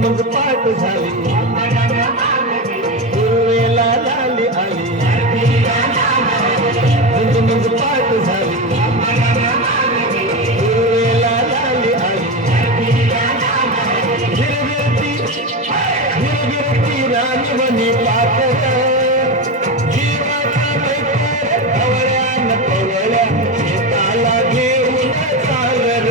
मग पाठ झाली पूर्वेला झाली आली मग पाठ झाली पूर्वेला झाली आली गिरगिरती राजवनी पाकळ जीवाचा पैकर कवळ्या न कवळ्या शेताला घेऊन चालर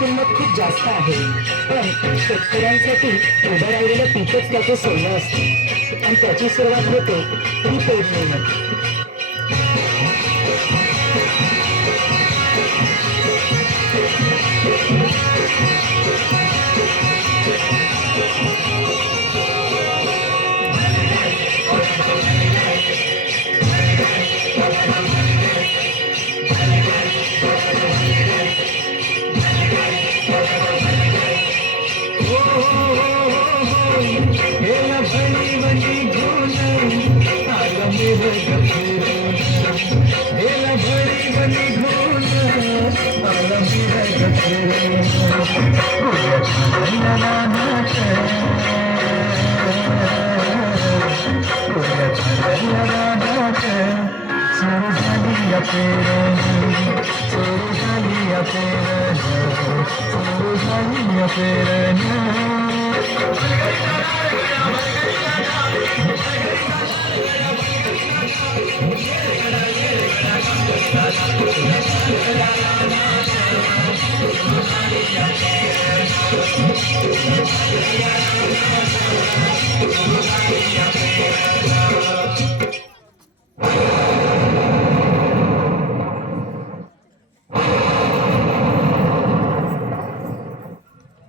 किंमत खूप जास्त आहे, पण शेतकऱ्यांसाठी उभं राहिलेलं पीकच त्याचे सोनं असते आणि त्याची सुरुवात होते ती पेरणीने.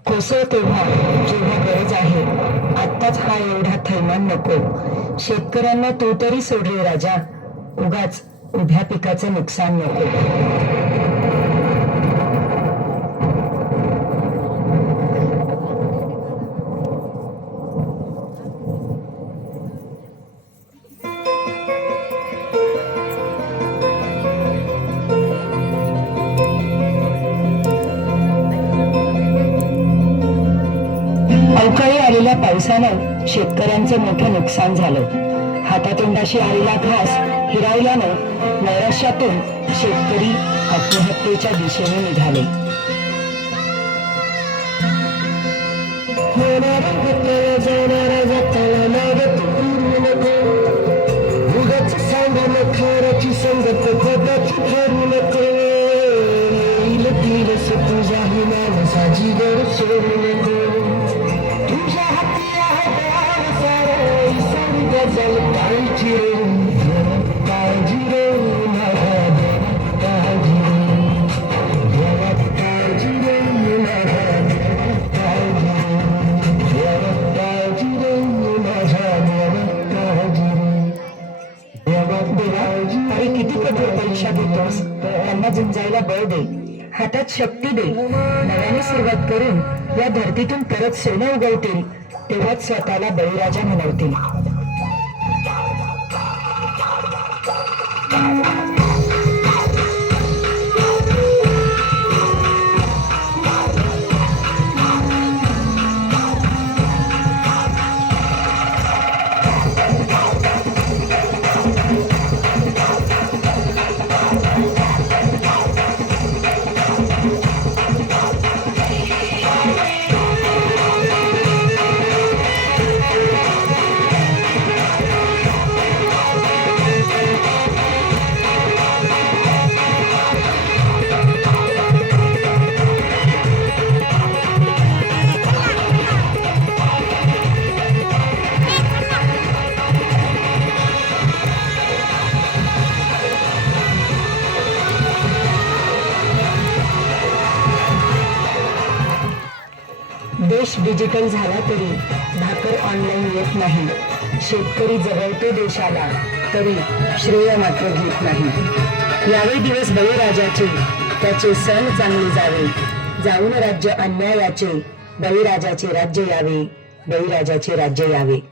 कोसळ तेव्हा जेव्हा गरज आहे, आत्ताच हा एवढा थैमान नको. शेतकऱ्यांना तू तरी सोड रे राजा, उगाच उभ्या पिकाचं नुकसान नको. अवकाळी आलेल्या पावसानं शेतकऱ्यांचं मोठं नुकसान झालं. हातातोंडाशी आलेला घास हिरावल्यानं नैराश्यातून शेतकरी आत्महत्येच्या दिशेने निघाले. संगत जगाची ठरू नको, दिवस तुझ्या हिमानसाची गड सोडू नको. तुझ्या हाती आहे सारं इसर गजल काळजी काळजी रे माझ्या काळजी काळजी रे माझ्या काळजी रे माझ्या काळजी. अरे किती कठोर परीक्षा देतोस, त्यांना झुंजायला बळ दे, हातात शक्ती दे. नव्याने सुरुवात करून या धरतीतून परत सोनं उगवतील, तेव्हाच स्वतःला बळीराजा म्हणवतील. देश डिजिटल झाला तरी भाकर ऑनलाईन येत नाही. शेतकरी जवळतो देशाला, तरी श्रेय मात्र घेत नाही. यावे दिवस बळीराजाचे, त्याचे सण चांगले जावे. जाऊन राज्य अन्यायाचे, बळीराजाचे राज्य यावे, बळीराजाचे राज्य यावे.